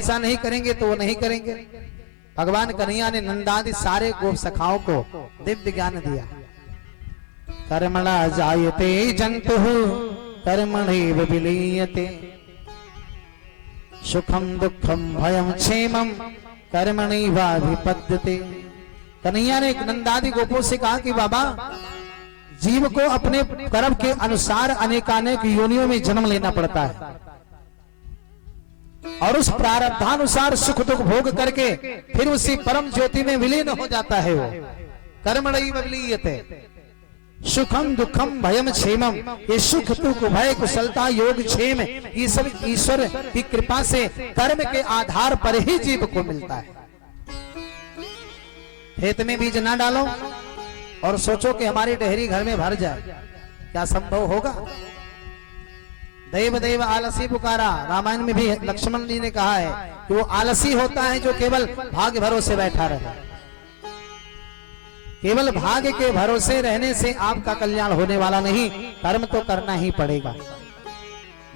ऐसा नहीं करेंगे तो वो नहीं करेंगे। भगवान कन्हैया ने नंदादि सारे गोप सखाओं को दिव्य ज्ञान दिया। कर्मणा जायते जंतुः कर्मणैव विलीयते, सुखम दुखम भयम क्षेमम कर्मणैवाधिपद्यते। कन्हैया ने नंदादि गोपों से कहा कि बाबा, जीव को अपने कर्म के अनुसार अनेकानेक योनियों में जन्म लेना पड़ता है और उस प्रारब्धानुसार सुख दुख भोग करके फिर उसी परम ज्योति में विलीन हो जाता है। वो कर्मणैव विलीयते, सुखम दुखम भयम क्षेमम, ये सुख दुख भय कुशलता योग क्षेम ये सब ईश्वर की कृपा से कर्म के आधार पर ही जीव को मिलता है। खेत में बीज ना डालो और सोचो कि हमारी डेहरी घर में भर जाए, क्या संभव होगा? देव देव आलसी पुकारा, रामायण में भी लक्ष्मण जी ने कहा है कि वो आलसी होता है जो केवल भाग्य भरोसे बैठा रहे। केवल भाग्य के भरोसे रहने से आपका कल्याण होने वाला नहीं, कर्म तो करना ही पड़ेगा।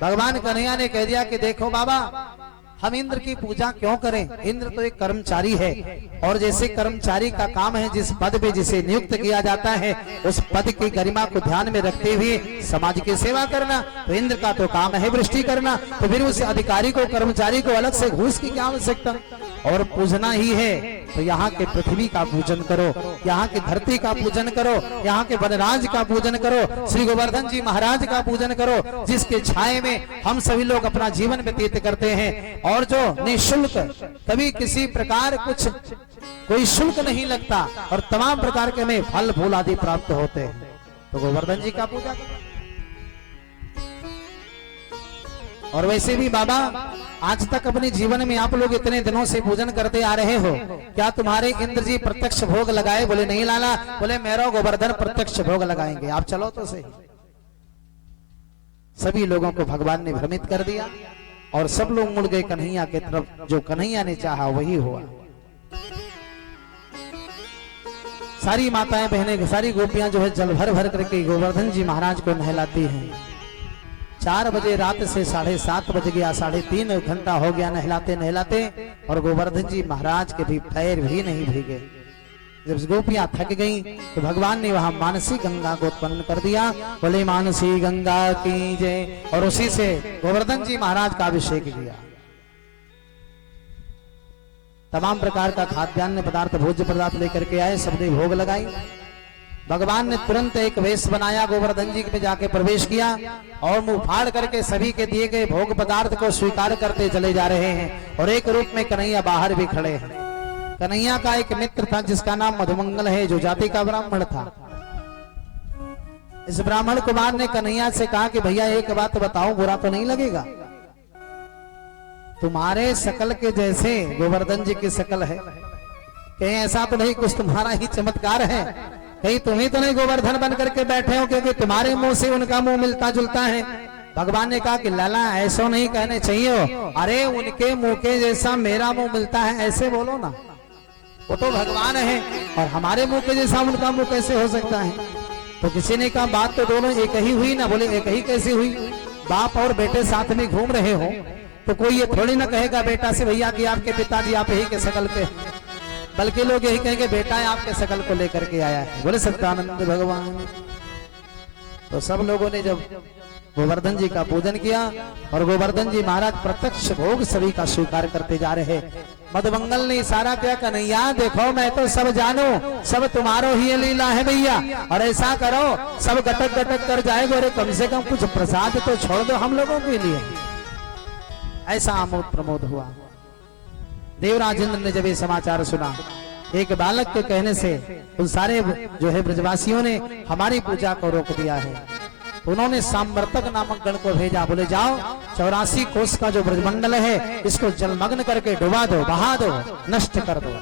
भगवान कन्हैया ने कह दिया कि देखो बाबा, हम इंद्र की पूजा क्यों करें? इंद्र तो एक कर्मचारी है और जैसे कर्मचारी का काम है जिस पद पे जिसे नियुक्त किया जाता है उस पद की गरिमा को ध्यान में रखते हुए समाज की सेवा करना, तो इंद्र का तो काम है वृष्टि करना। तो फिर उस अधिकारी को कर्मचारी को अलग से घूस की क्या आवश्यकता? और पूजना ही है तो यहाँ के पृथ्वी का पूजन करो, यहाँ की धरती का पूजन करो, यहाँ के वनराज का पूजन करो, श्री गोवर्धन जी महाराज का पूजन करो, जिसके छाये में हम सभी लोग अपना जीवन व्यतीत करते हैं और जो निःशुल्क, कभी किसी प्रकार कुछ कोई शुल्क नहीं लगता और तमाम प्रकार के हमें फल फूल आदि प्राप्त होते हैं। तो गोवर्धन जी का पूजा करो। और वैसे भी बाबा, आज तक अपने जीवन में आप लोग इतने दिनों से पूजन करते आ रहे हो, क्या तुम्हारे इंद्र जी प्रत्यक्ष भोग लगाए? बोले नहीं लाला, बोले मेरा गोवर्धन प्रत्यक्ष भोग लगाएंगे, आप चलो तो सही। सभी लोगों को भगवान ने भ्रमित कर दिया और सब लोग मुड़ गए कन्हैया की तरफ। जो कन्हैया ने चाहा वही हुआ। सारी माताएं बहनें, सारी गोपियां जो है जल भर भर करके गोवर्धन जी महाराज को नहलाती हैं। 4 बजे रात से 7:30 बज गया, 3.5 घंटा हो गया नहलाते नहलाते, और गोवर्धन जी महाराज के भी पैर भी नहीं भीगे। जब गोपियां थक गईं तो भगवान ने वहां मानसी गंगा को उत्पन्न कर दिया। बोले मानसी गंगा की जय, और उसी से गोवर्धन जी महाराज का अभिषेक किया। तमाम प्रकार का खाद्यान्न पदार्थ भोज्य पदार्थ लेकर के आए, सबने भोग लगाई। भगवान ने तुरंत एक वेश बनाया, गोवर्धन जी पे जाके प्रवेश किया और मुंह फाड़ करके सभी के दिए गए भोग पदार्थ को स्वीकार करते चले जा रहे हैं। और एक रूप में कन्हैया बाहर भी खड़े हैं। कन्हैया का एक मित्र था जिसका नाम मधुमंगल है, जो जाति का ब्राह्मण था। इस ब्राह्मण कुमार ने कन्हैया से कहा कि भैया एक बात बताओ, बुरा तो नहीं लगेगा? तुम्हारे शकल के जैसे गोवर्धन जी की शकल है, कहीं ऐसा तो नहीं कुछ तुम्हारा ही चमत्कार है? कहीं तुम्ही तो नहीं गोवर्धन बन करके बैठे हो क्योंकि तुम्हारे मुंह से उनका मुंह मिलता जुलता है? भगवान ने कहा कि लाला ऐसा नहीं कहने चाहिए, अरे उनके मुंह के जैसा मेरा मुंह मिलता है ऐसे बोलो ना। वो तो भगवान है और हमारे मुंह के जैसा उनका मुंह कैसे हो सकता है? तो किसी ने कहा बात तो दोनों एक ही हुई ना। बोले एक ही कैसी हुई? बाप और बेटे साथ में घूम रहे हो तो कोई ये थोड़ी ना कहेगा बेटा से भैया कि आपके पिताजी आप ही के शकल पे, बल्कि लोग यही कहेंगे बेटा है आपके शकल को लेकर के आया है। बोले सत्यानंद भगवान। तो सब लोगों ने जब गोवर्धन जी का पूजन किया और गोवर्धन जी महाराज प्रत्यक्ष भोग सभी का स्वीकार करते जा रहे। मधुमंगल ने इशारा किया, कन्हैया देखो मैं तो सब जानू, सब तुम्हारो ही लीला है भैया, और ऐसा करो सब गटक गटक कर जाएगा, अरे कम से कम कुछ प्रसाद तो छोड़ दो हम लोगों के लिए। ऐसा आमोद प्रमोद हुआ। देवराज इंद्र ने जब ये समाचार सुना, एक बालक के कहने से उन सारे जो है ब्रजवासियों ने हमारी पूजा को रोक दिया है। उन्होंने सामवर्तक नामक गण को भेजा, बोले जाओ 84 कोस का जो ब्रजमंडल है इसको जलमग्न करके डुबा दो, बहा दो, नष्ट कर दो।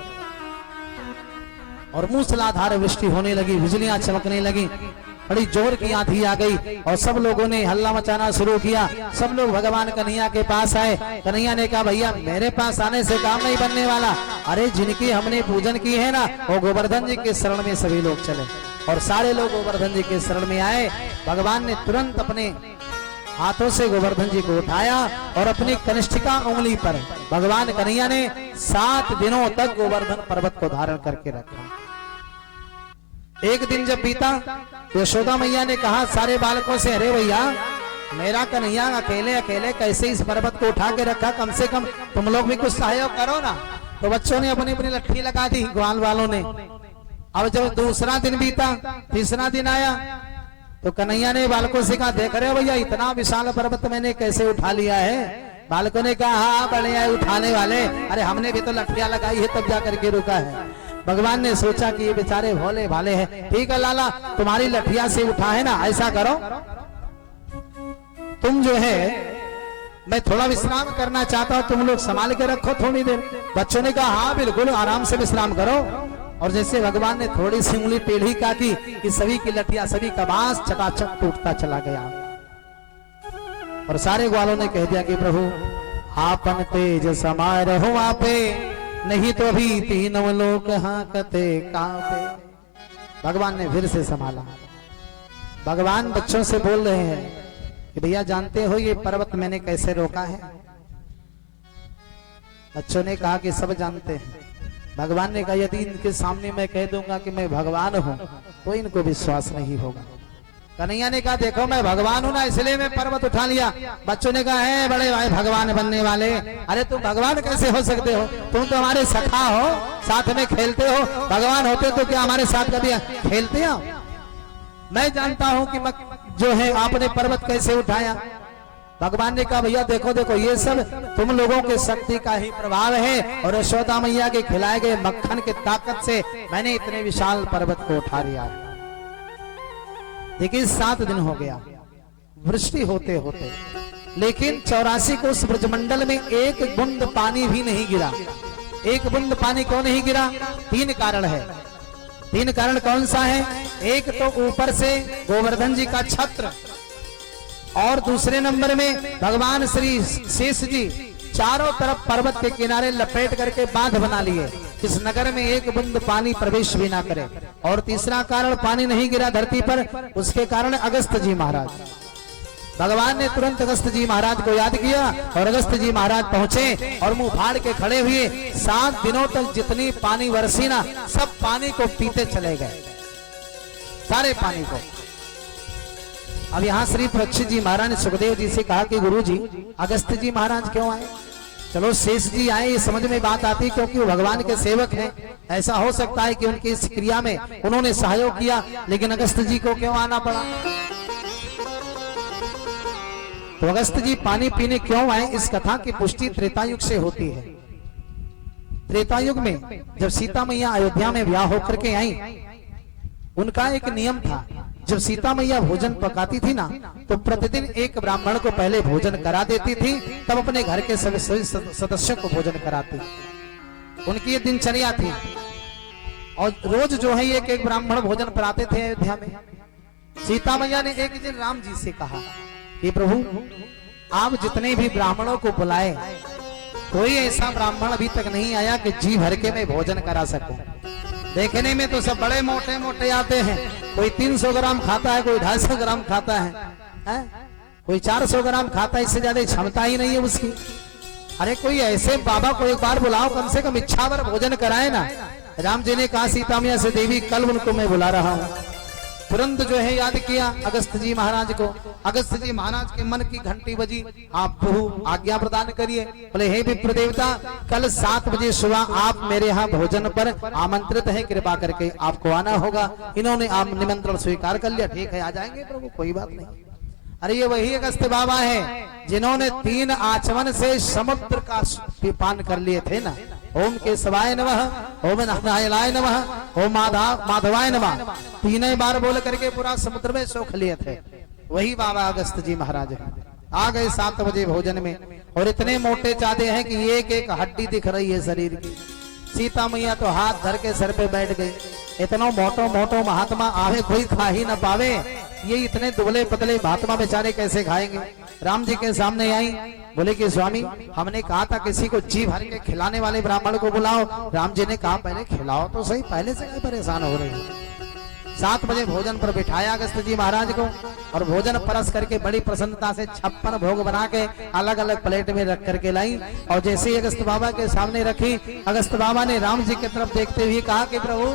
और मूसलाधार वृष्टि होने लगी, बिजलियां चमकने लगी, बड़ी जोर की आंधी आ गई और सब लोगों ने हल्ला मचाना शुरू किया। सब लोग भगवान कन्हैया के पास आए। कन्हैया ने कहा भैया मेरे पास आने से काम नहीं बनने वाला, अरे जिनकी हमने पूजन की है ना वो गोवर्धन जी के शरण में सभी लोग चले। और सारे लोग गोवर्धन जी के शरण में आए। भगवान ने तुरंत अपने हाथों से गोवर्धन जी को उठाया और अपनी कनिष्ठिका उंगली पर भगवान कन्हैया ने 7 दिनों तक गोवर्धन पर्वत को धारण करके रखा। एक दिन जब बीता, यशोदा मैया ने कहा सारे बालकों से, अरे भैया मेरा कन्हैया अकेले अकेले कैसे इस पर्वत को उठा के रखा, कम से कम तुम लोग भी कुछ सहयोग करो ना। तो बच्चों ने अपनी अपनी लट्ठी लगा दी, ग्वाल वालों ने। अब जब दूसरा दिन बीता, तीसरा दिन आया, तो कन्हैया ने बालकों से कहा, देख रहे हो भैया इतना विशाल पर्वत मैंने कैसे उठा लिया है। बालकों ने कहा, हाँ बड़े आए उठाने वाले, अरे हमने भी तो लट्ठियां लगाई है तब जा करके रुका है। भगवान ने सोचा कि ये बेचारे भोले भाले हैं, ठीक है लाला तुम्हारी लठिया से उठा है ना, ऐसा करो तुम जो है, मैं थोड़ा विश्राम करना चाहता हूं, तुम लोग संभाल के रखो थोड़ी देर। बच्चों ने कहा हाँ बिल्कुल आराम से विश्राम करो। और जैसे भगवान ने थोड़ी सी उंगली टेढ़ी का की कि सभी की लठिया, सभी का बांस चकाचक टूटता चला गया। और सारे ग्वालों ने कह दिया कि प्रभु आपन तेज समाय रहो आपे, नहीं तो अभी तीनों लोग हांकते कांपे। भगवान ने फिर से संभाला। भगवान बच्चों से बोल रहे हैं कि भैया जानते हो ये पर्वत मैंने कैसे रोका है। बच्चों ने कहा कि सब जानते हैं। भगवान ने कहा यदि इनके सामने मैं कह दूंगा कि मैं भगवान हूं तो इनको विश्वास नहीं होगा। कन्हैया ने कहा देखो मैं भगवान हूं ना, इसलिए मैं पर्वत उठा लिया। बच्चों ने कहा है बड़े भाई भगवान बनने वाले, अरे तुम भगवान कैसे हो सकते हो, तुम तो हमारे सखा हो, साथ में खेलते हो, भगवान होते तो क्या हमारे साथ कभी खेलते हो। मैं जानता हूं कि जो है आपने पर्वत कैसे उठाया। भगवान ने कहा भैया देखो देखो ये सब तुम लोगों के शक्ति का ही प्रभाव है, और यशोदा मैया के खिलाए गए मक्खन के ताकत से मैंने इतने विशाल पर्वत को उठा लिया। देखिए 7 दिन हो गया वृष्टि होते होते, लेकिन 84 को उस ब्रजमंडल में एक बूंद पानी भी नहीं गिरा। एक बूंद पानी क्यों नहीं गिरा? 3 कारण है। 3 कारण कौन सा है? एक तो ऊपर से गोवर्धन जी का छत्र, और दूसरे नंबर में भगवान श्री शेष जी चारों तरफ पर्वत के किनारे लपेट करके बांध बना लिए, इस नगर में एक बूंद पानी प्रवेश भी ना करे। और तीसरा कारण पानी नहीं गिरा धरती पर, उसके कारण अगस्त जी महाराज। भगवान ने तुरंत अगस्त जी महाराज को याद किया और अगस्त जी महाराज पहुंचे और मुंह फाड़ के खड़े हुए 7 दिनों तक जितनी पानी बरसी ना, सब पानी को पीते चले गए, सारे पानी को। अब यहाँ श्री परीक्षित जी महाराज ने सुखदेव जी से कहा कि गुरुजी अगस्त जी महाराज क्यों आए? चलो शेष जी आए ये समझ में बात आती, क्योंकि वो भगवान के सेवक हैं, ऐसा हो सकता है कि उनकी इस क्रिया में उन्होंने सहयोग किया, लेकिन अगस्त जी को क्यों आना पड़ा? तो अगस्त जी पानी पीने क्यों आए, इस कथा की पुष्टि त्रेतायुग से होती है। त्रेतायुग में जब सीता मैया अयोध्या में ब्याह होकर के आई, उनका एक नियम था, जब सीता मैया भोजन पकाती थी ना, तो प्रतिदिन एक ब्राह्मण को पहले भोजन करा देती थी, तब अपने घर के सभी सदस्यों को भोजन कराती। उनकी ये दिनचर्या थी। और रोज जो है एक ब्राह्मण भोजन कराते थे अयोध्या में। सीता मैया ने एक दिन राम जी से कहा कि प्रभु आप जितने भी ब्राह्मणों को बुलाए, कोई ऐसा ब्राह्मण अभी तक नहीं आया कि जी भर के मैं भोजन करा सकूं। देखने में तो सब बड़े मोटे मोटे आते हैं, कोई 300 ग्राम खाता है, कोई 250 ग्राम खाता है, कोई 400 ग्राम खाता है, इससे ज्यादा क्षमता ही नहीं है उसकी। अरे कोई ऐसे बाबा को एक बार बुलाओ, कम से कम इच्छा भर भोजन कराए ना। राम जी ने कहा सीता मैया से देवी कल उनको मैं बुला रहा हूँ। तुरंत जो है याद किया अगस्त जी महाराज को। अगस्त जी महाराज के मन की घंटी बजी, आप प्रभु आज्ञा प्रदान करिए। बोले हे विप्र देवता, कल 7 बजे सुबह आप मेरे यहाँ भोजन पर आमंत्रित हैं, कृपा करके आपको आना होगा। इन्होंने आप निमंत्रण स्वीकार कर लिया। ठीक है आ जाएंगे प्रभु, कोई बात नहीं। अरे ये वही अगस्त बाबा है जिन्होंने 3 आचमन से समुद्र का पान कर लिए थे ना। ओम केशवाय नमः, ओम नारायणाय नमः, ओम माधवाय नमः, 3 बार बोल करके पूरा समुद्र में सोख लिए थे। वही बाबा अगस्त जी महाराज है। आ गए 7 बजे भोजन में, और इतने मोटे चादे हैं कि एक एक हड्डी दिख रही है शरीर की। सीता मैया तो हाथ धर के सर पे बैठ गई। इतना मोटो मोटो महात्मा आवे कोई खा ही न पावे, ये इतने दुबले पतले महात्मा बेचारे कैसे खाएंगे? राम जी के सामने आई, बोले कि स्वामी हमने कहा था किसी को जी भर के खिलाने वाले ब्राह्मण को बुलाओ। राम जी ने कहा पहले खिलाओ तो सही, पहले से परेशान हो रही है। 7 बजे भोजन पर बिठाया अगस्त जी महाराज को और भोजन परस करके बड़ी प्रसन्नता से 56 भोग बना के अलग अलग प्लेट में रख करके लाई। और जैसे ही अगस्त बाबा के सामने रखी, अगस्त बाबा ने राम जी की तरफ देखते हुए कहा कि प्रभु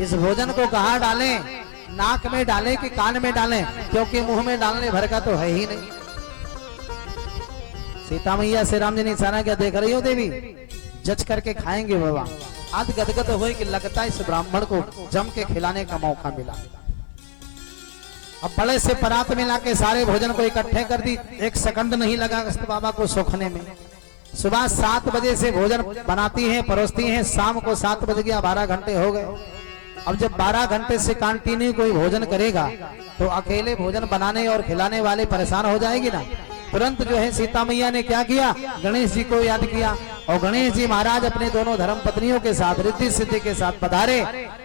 इस भोजन को कहाँ डालें, नाक में डालें कि कान में डालें, क्योंकि मुंह में डालने भर का तो है ही नहीं। सीता मैया से राम जी ने इशारा किया, देख रही हो देवी, जज करके खाएंगे बाबा। आज गदगद हुए कि लगता है इस ब्राह्मण को जम के खिलाने का मौका मिला। अब बड़े से परात में लाके सारे भोजन को इकट्ठे कर दी। 1 सेकंड नहीं लगा अगस्त बाबा को सोखने में। सुबह 7 बजे से भोजन बनाती हैं, परोसती हैं, शाम को 7 बज गया, 12 घंटे हो गए। अब जब 12 घंटे से कंटिन्यू कोई भोजन करेगा तो अकेले भोजन बनाने और खिलाने वाले परेशान हो जाएगी ना। तुरंत जो है सीता मैया ने क्या किया, गणेश जी को याद किया और गणेश जी महाराज अपने दोनों धर्म पत्नियों के साथ रिद्धि सिद्धि के साथ पधारे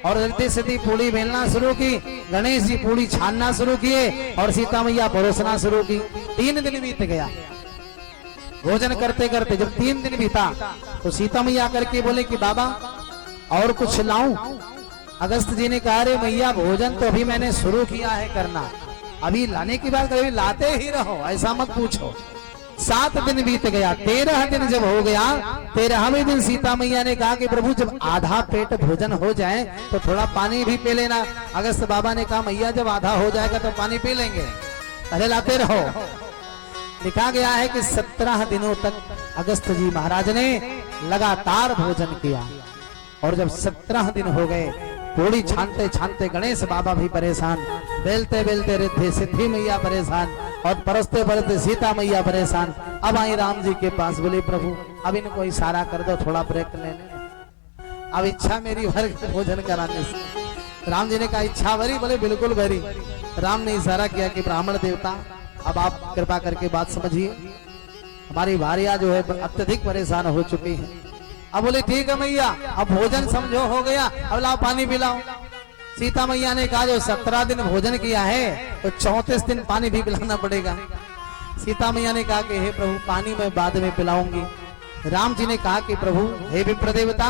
और रिद्धि सिद्धि पूड़ी बेलना शुरू की। गणेश जी पूड़ी छानना शुरू किए और सीता मैया परोसना शुरू की। 3 दिन बीत गया भोजन करते करते। जब 3 दिन बीता तो सीता मैया करके बोले कि बाबा और कुछ लाऊं। अगस्त जी ने कहा, अरे मैया भोजन तो अभी मैंने शुरू किया है करना, अभी लाने की बात कभी लाते ही रहो, ऐसा मत पूछो। 7 दिन बीत गया। 13 दिन जब हो गया, 13वें दिन सीता मैया ने कहा कि प्रभु जब आधा पेट भोजन हो जाए तो थोड़ा पानी भी पी लेना। अगस्त बाबा ने कहा, मैया जब आधा हो जाएगा तो पानी पी लेंगे, पहले लाते रहो। लिखा गया है कि 17 दिनों तक अगस्त जी महाराज ने लगातार भोजन किया और जब 17 दिन हो गए, पूरी छानते छानते गणेश बाबा भी परेशान, बेलते बेलते रिद्धि सिद्धि मैया परेशान और परसते परसते सीता मैया परेशान। अब आई राम जी के पास, बोले प्रभु अब इनको इशारा कर दो, थोड़ा ब्रेक लेने, अब इच्छा मेरी भर भोजन कराने से। राम जी ने कहा, इच्छा भरी? बोले बिल्कुल भरी। राम ने इशारा किया कि ब्राह्मण देवता अब आप कृपा करके बात समझिए, हमारी भारिया जो है अत्यधिक परेशान हो चुकी है। अब बोले ठीक है मैया, अब भोजन समझो हो गया, अब लाओ पानी पिलाओ। सीता मैया ने कहा, जो 17 दिन भोजन किया है तो 34 दिन पानी भी पिलाना पड़ेगा। सीता मैया ने कहा कि हे प्रभु पानी मैं बाद में पिलाऊंगी। राम जी ने कहा कि प्रभु हे विप्र देवता,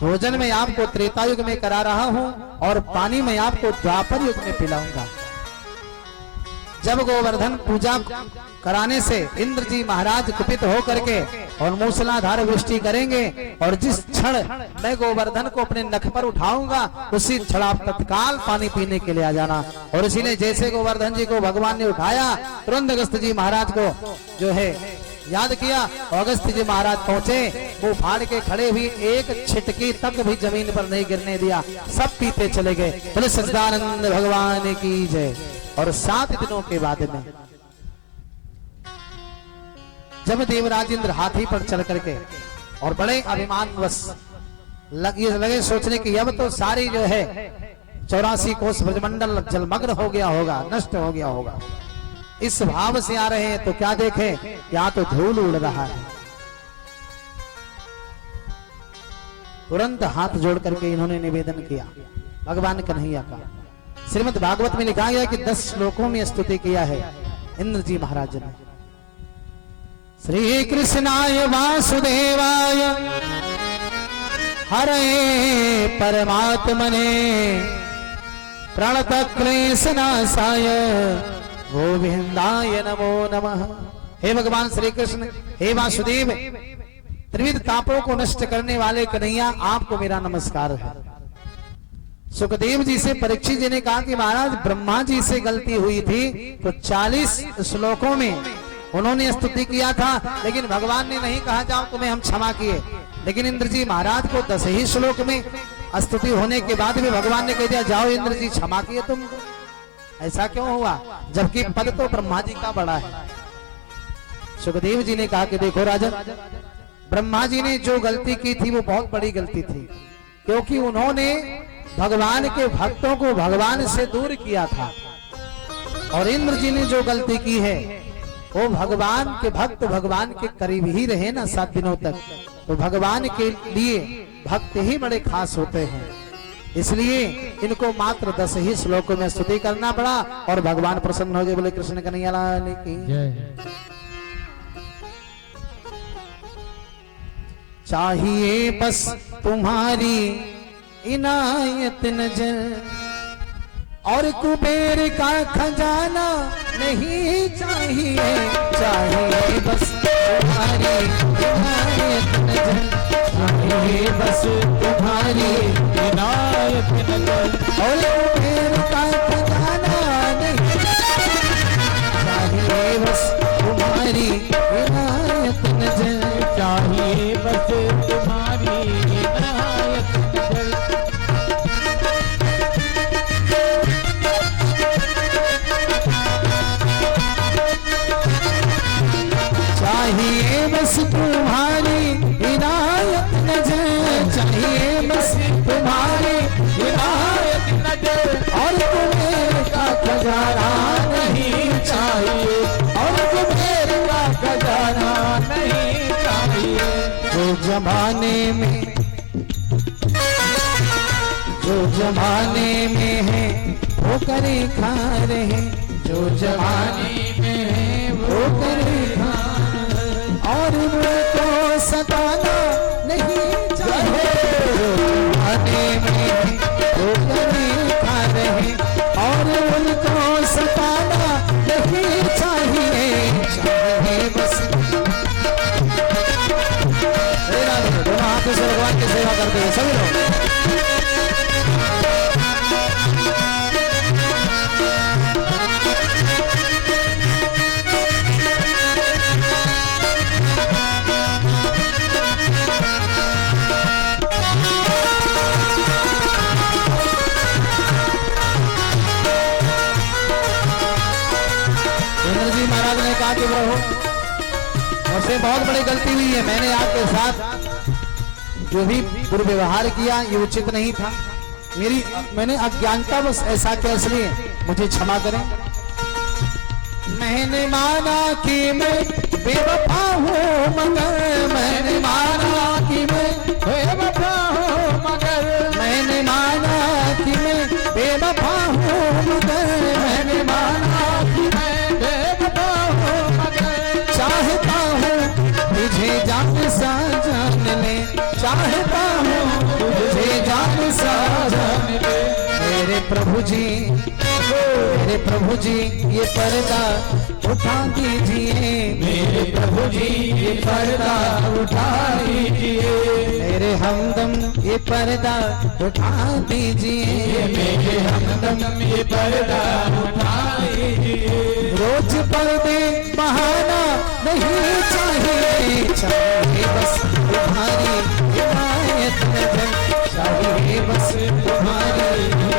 भोजन में आपको त्रेता युग में करा रहा हूं और पानी में आपको द्वापर युग में पिलाऊंगा। जब गोवर्धन पूजा कराने से इंद्र जी महाराज कुपित होकर के और मूसलाधार वृष्टि करेंगे और जिस क्षण मैं गोवर्धन को अपने नख पर उठाऊंगा उसी क्षण आप तत्काल पानी पीने के लिए आ जाना। और इसीलिए जैसे गोवर्धन जी को भगवान ने उठाया, तुरंत अगस्त जी महाराज को जो है याद किया और अगस्त जी महाराज पहुंचे, वो फाड़ के खड़े हुई, एक छिटकी तक भी जमीन पर नहीं गिरने दिया, सब पीते चले गए। बोले सच्चिदानंद भगवान की जय। और 7 दिनों के बाद में जब देवराज इंद्र हाथी पर चढ़ करके और बड़े अभिमानवश लगे सोचने की अब तो सारी जो है 84 कोस ब्रजमंडल जलमग्न हो गया होगा, नष्ट हो गया होगा, इस भाव से आ रहे हैं तो क्या देखें, यहाँ तो धूल उड़ रहा है। तुरंत हाथ जोड़ करके इन्होंने निवेदन किया भगवान कन्हैया का। श्रीमद् भागवत में लिखा गया कि 10 श्लोकों में स्तुति किया है इंद्र जी महाराज ने। श्री कृष्णाय वासुदेवाय हरे परमात्मने प्रणतक्लेशनाशाय गोविंदाय नमो नमः। हे भगवान श्री कृष्ण, हे वासुदेव, त्रिविध तापों को नष्ट करने वाले कन्हैया, आपको मेरा नमस्कार है। सुखदेव जी से परीक्षित जी ने कहा कि महाराज ब्रह्मा जी से गलती हुई थी तो 40 श्लोकों में उन्होंने स्तुति किया था, लेकिन भगवान ने नहीं कहा जाओ तुम्हें हम क्षमा किए। लेकिन इंद्र जी महाराज को 10 ही श्लोक में स्तुति होने के बाद भी भगवान ने कह दिया जाओ इंद्र जी क्षमा किए तुमको। ऐसा क्यों हुआ, जबकि पद तो ब्रह्मा जी का बड़ा है। सुखदेव जी ने कहा कि देखो राजन, ब्रह्मा जी ने जो गलती की थी वो बहुत बड़ी गलती थी, क्योंकि उन्होंने भगवान के भक्तों को भगवान से दूर किया था। और इंद्र जी ने जो गलती की है वो भगवान के भक्त भगवान के करीब ही रहे ना 7 दिनों तक, तो भगवान के लिए भक्त ही बड़े खास होते हैं। इसलिए इनको मात्र 10 ही श्लोकों में स्तुति करना पड़ा और भगवान प्रसन्न हो गए। बोले कृष्ण कन्हैया लाल की जय। चाहिए बस तुम्हारी इनायत नजर, और कुबेर का खजाना नहीं चाहिए, चाहिए बस तुम्हारी इनायत नजर, चाहिए बस तुम्हारी इनायत नजर। और कुबेर का खजाना नहीं चाहिए, बस तुम्हारी इनायत नजर, चाहिए बस तुम्हारी इनायत नजर। चाहिए बस तुम्हारी इनायत नजर, चाहिए बस तुम्हारी इनायत नजर। और कुबेर का खजाना नहीं चाहिए, और कुबेर का खजाना नहीं चाहिए। जो जमाने में, जो जमाने में है वो करे खा रहे, जो जमाने में है वो करे खा, और उनको सताना नहीं चाहिए। जो जमाने में वो करे खा रहे, और उनको सताना नहीं चाहिए, चाहिए बस। दोनों हाथों से भगवान की सेवा करते हैं सभी लोग। महाराज ने कहा कि प्रभु मुझसे बहुत बड़ी गलती हुई है, मैंने आपके साथ जो भी दुर्व्यवहार किया ये उचित नहीं था, मैंने अज्ञानता बस ऐसा किया, इसलिए मुझे क्षमा करें। मैंने माना कि मैं बेवफा हूँ मगर, मैंने माना कि मैं बेवफा हूँ मगर, मैंने माना कि मैं बेवफा हूँ मगर, मैंने माना कि मैं बेवफा हूँ मगर, चाहता हूँ तुझे जान सा जान ले, चाहता हूँ तुझे जान सा जान ले। मेरे प्रभु जी, मेरे प्रभु जी ये पर्दा उठा दीजिए, मेरे प्रभु जी ये पर्दा उठा दीजिए, मेरे हमदम ये पर्दा उठा दीजिए, मेरे हमदम ये पर्दा उठा दीजिए। रोज पर्दे बहाना नहीं चाहिए, चाहिए बस तुम्हारी इनायत नजर, चाहिए बस तुम्हारी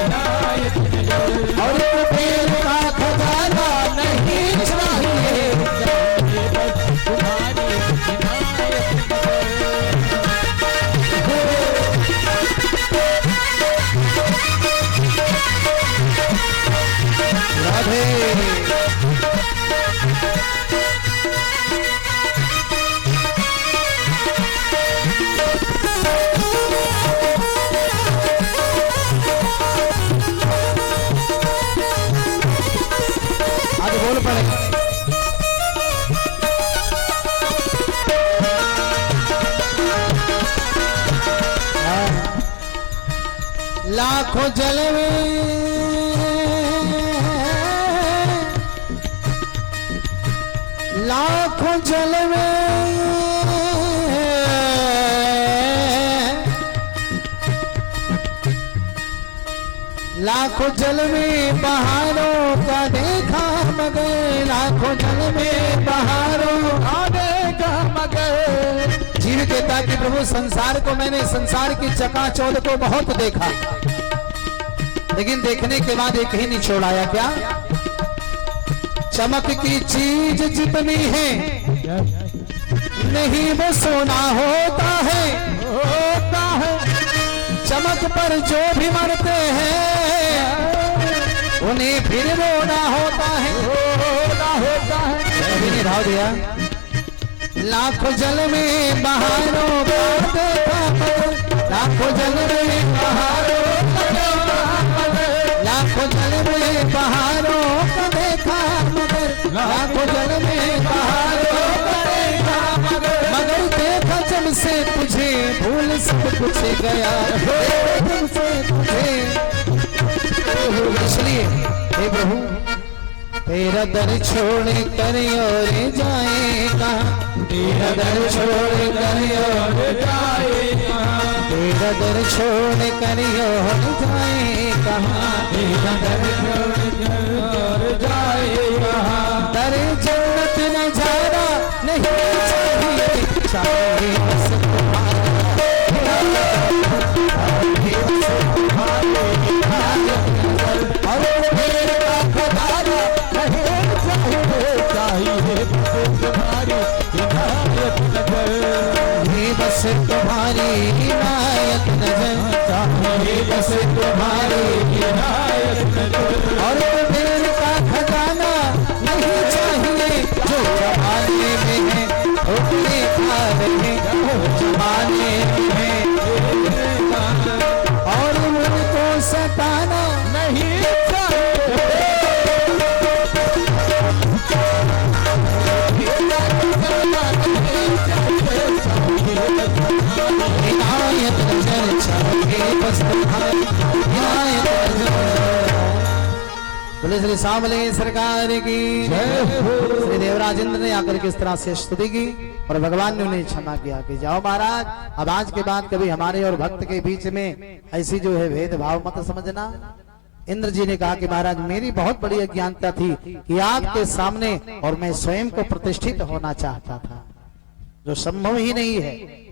इनायत नजर। और कुबेर का खजाना नहीं चाहिए, चाहिए बस तुम्हारी इनायत नजर। राधे बोल पड़े। लाखों जल में, लाखों जल में, लाखों जल में बहारों का देखा मगर, लाखों जल में बहारों का देखा मगर। जीव कहता कि प्रभु संसार को, मैंने संसार की चकाचौंध को बहुत देखा, लेकिन देखने के बाद एक ही निचोड़ आया, क्या? चमक की चीज जितनी है नहीं वो सोना होता है, होता है। चमक पर जो भी मरते हैं उन्हें फिर रोना होता है, रोना होता है। अभी नहीं भाव दिया। लाखों जल में बहारों का देखा मगर, लाखों जल में बहारों का देखा मगर, लाखों जल में बहारों का देखा मगर, लाखों जल में बहारों का देखा मगर, मगर देखा जब से तुझे भूल सब कुछ गया, तुझसे तुझे इसलिए हे प्रभु तेरा दर छोड़ कर और जाएगा, तेरा दर छोड़ कर और जाएगा, तेरा दर छोड़ कर और जाएगा, तेरा दर छोड़ कर और जाएगा। दर जन्नत नजारा नहीं चाहिए, चाहिए बस बस तुम्हारी इनायत नजर, चाहिए बस तुम्हारी इनायत नजर। और दिल का खजाना नहीं चाहिए, जो जमाने में है अपने खाने में, जमाने में है और उनको सताना नहीं इनायत नजर चाहिए बस तुम्हारी इनायत नजर। बोले श्री सामले सरकार की जय। श्री देवराज इंद्र ने आकर के इस तरह से स्तुति की और भगवान ने उन्हें क्षमा किया कि जाओ महाराज, अब आज के बाद कभी हमारे और भक्त के बीच में ऐसी जो है भेदभाव मत समझना। इंद्र जी ने कहा कि महाराज मेरी बहुत बड़ी अज्ञानता थी कि आपके सामने और मैं स्वयं को प्रतिष्ठित होना चाहता था, जो संभव ही नहीं है।